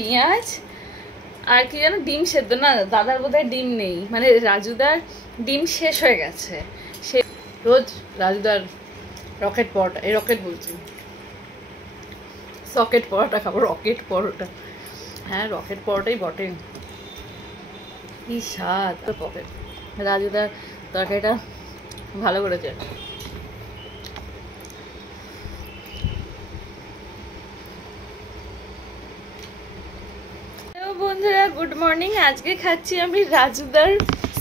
পেঁয়াজ আর কি যেন ডিম সেদ্ধ, না দাদার বোধহয় ডিম নেই, মানে রাজুদার ডিম শেষ হয়ে গেছে। সে রোজ রাজুদার রকেট পরোটা, এই রকেট বলছি, সকেট পরোটা খাবো, রকেট পরোটা। হ্যাঁ রকেট পরোটাই বটে, কি স্বাদ। পকেট রাজুদার তরকারিটা ভালো করেছে। বন্ধুরা গুড মর্নিং, আজকে খাচ্ছি আমি রাজুদার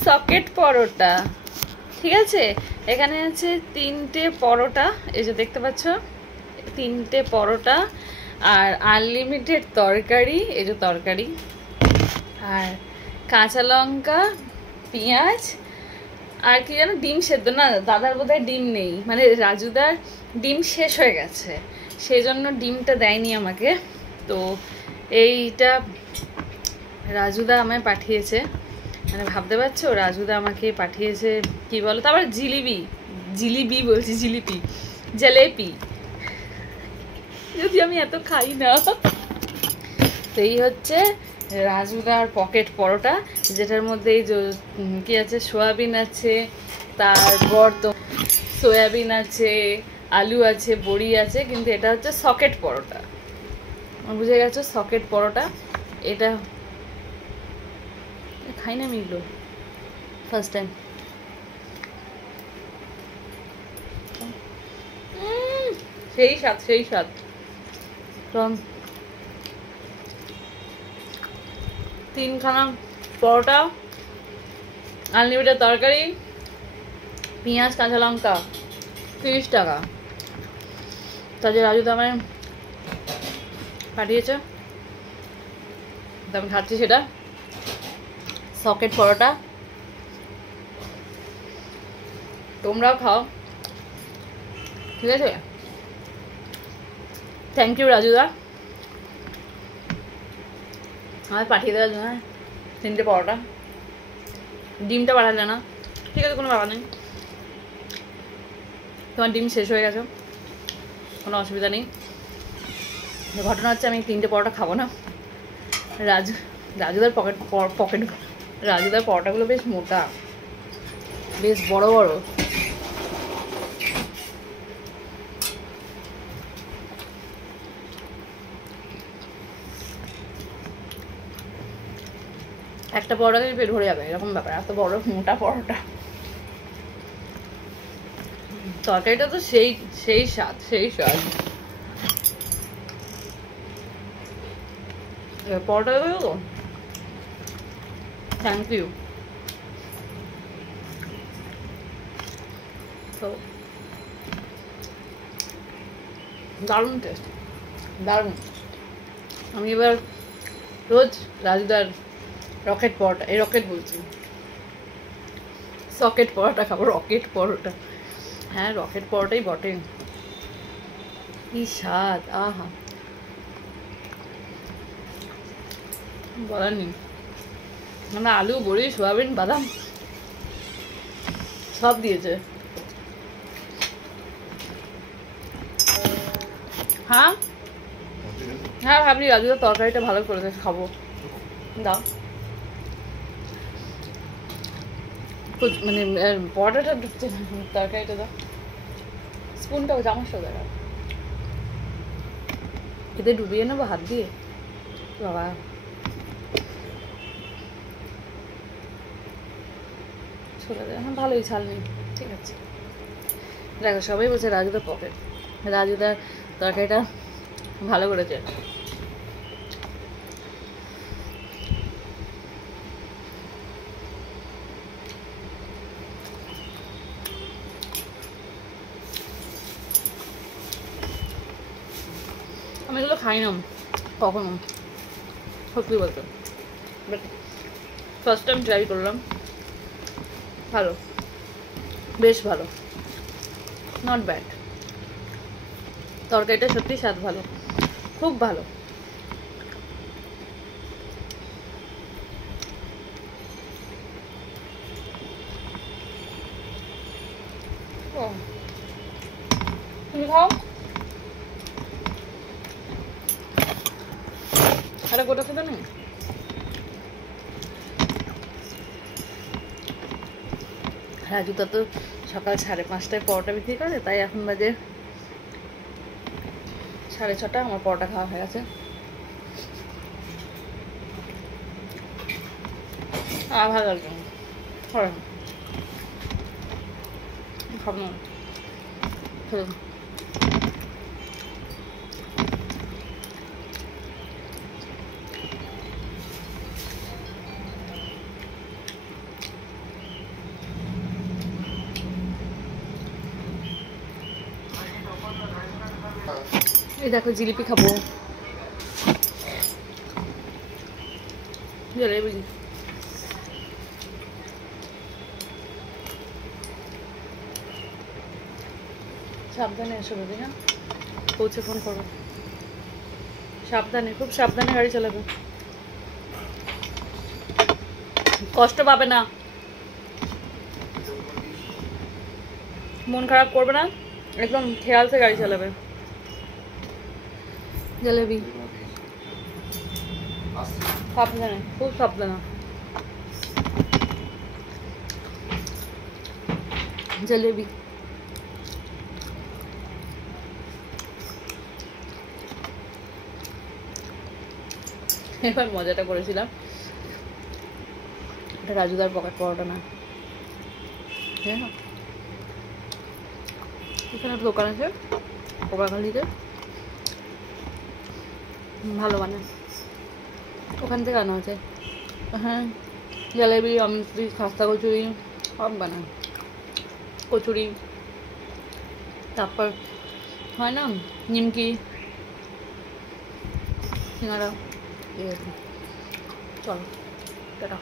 সকেট পরোটা। ঠিক আছে, এখানে আছে 3টে পরোটা, এই যে দেখতে পাচ্ছ 3টে পরোটা, আর আনলিমিটেড তরকারি, এই যে তরকারি, আর কাঁচা লঙ্কা, পেঁয়াজ আর কি যেন ডিম সেদ্ধ, না দাদার বোধহয় ডিম নেই, মানে রাজুদার ডিম শেষ হয়ে গেছে, সেই জন্য ডিমটা দেয়নি আমাকে। তো এইটা রাজুদা আমায় পাঠিয়েছে, মানে ভাবতে পারছো রাজুদা আমাকে পাঠিয়েছে কি বলো, তারপর জিলিপি বলছি, জিলেপি, যদি আমি এত খাই না। তো এই হচ্ছে রাজুদার পকেট পরোটা, যেটার মধ্যে এই যে কি আছে, সোয়াবিন আছে, তারপর তো সয়াবিন আছে, আলু আছে, বড়ি আছে, কিন্তু এটা হচ্ছে সকেট পরোটা, বুঝে গেছো, সকেট পরোটা। এটা খাই না আমি, ফার্স্ট টাইম। সেই স্বাদ। তো 3খানা পরোটা, আনলিমিটেড তরকারি, পেঁয়াজ কাঁচা লঙ্কা, 30 টাকা। তাদের রাজুদা আমায় পাঠিয়েছে, তো আমি খাচ্ছি সেটা, সকেট পরোটা। তোমরাও খাও, ঠিক আছে। থ্যাংক ইউ রাজুদা আমায় পাঠিয়ে দেওয়ার জন্য 3টে পরোটা। ডিমটা বাড়ালে না, ঠিক আছে, কোনো ব্যাপার নেই, তোমার ডিম শেষ হয়ে গেছে, কোনো অসুবিধা নেই। ঘটনা হচ্ছে আমি 3টে পরোটা খাবো না, রাজুদার রাজুদার পরোটাগুলো বেশ মোটা, বেশ বড় বড়। একটা পরোটাকে পেট ভরে যাবে এরকম ব্যাপার, এত বড় মোটা পরোটা। তরকারিটা তো সেই স্বাদ। পরোটা দেবো তো, থ্যাংক ইউ। তো দারুণ টেস্ট, দারুণ। আমি এবার রোজ রাজুদার রকেট পরোটা, এই রকেট বলছি, সকেট পরোটা খাবো, রকেট পরোটা। হ্যাঁ রকেট পরোটাই বটে, কি স্বাদ, আহা বলার নেই। আমরা আলু, বড়ি, সোয়াবিন, বাদাম সব দিয়েছে। হ্যাঁ ভাবলি রাজুদার তরকারিটা ভালো করেছে, খাবো, দাও। মানে পরোটাটা ঢুকছে না, তরকারিটা দাও, স্পুনটাও চামচটা দেখা, এতে ডুবিয়ে নেবো হাত দিয়ে, বাবা। চলে যায়, হ্যাঁ ভালোই, ছাল নেই, ঠিক আছে। দেখো সবাই বলছে রাজুদার পকেট, রাজুদার তরকারিটা ভালো করেছে। আমি এগুলো খাই না কখনো, সত্যি বলতে, বাট ফার্স্ট টাইম ট্রাই করলাম, ভালো, বেশ ভালো, নট ব্যাড। তরকারিটা সত্যি স্বাদ ভালো, খুব ভালো। তুমি খাও, আরে গোটা অসুবিধা নেই। রাজুদা তো সকাল 5:30টায় পরোটা বিক্রি করে, তাই এখন বাজে 6:30। আমার পরোটা খাওয়া হয়ে গেছে। ভালো লাগবে খাবো না। এই দেখো জিলিপি খাবো, জলেবি। সাবধানে এসো বেবি, হ্যাঁ পৌঁছে ফোন করো। সাবধানে, খুব সাবধানে গাড়ি চালাবে, কষ্ট পাবে না, মন খারাপ করবে না, একদম খেয়ালসে গাড়ি চালাবে। জলেবি সাবধানে, খুব সাবধানে। জলেবি এবার মজাটা করেছিলাম, এটা রাজুদার পকেট পরোটা না, হ্যাঁ এখানে একটা দোকান আছে কোকাখালিতে, ভালো বানায়, ওখান থেকে আনা হয়েছে। হ্যাঁ জলেবি, অমৃতি, খাস্তা কচুরি সব বানায়, কচুরি, তারপর হয় না নিমকি, সিঙ্গারা, চলো টাটা।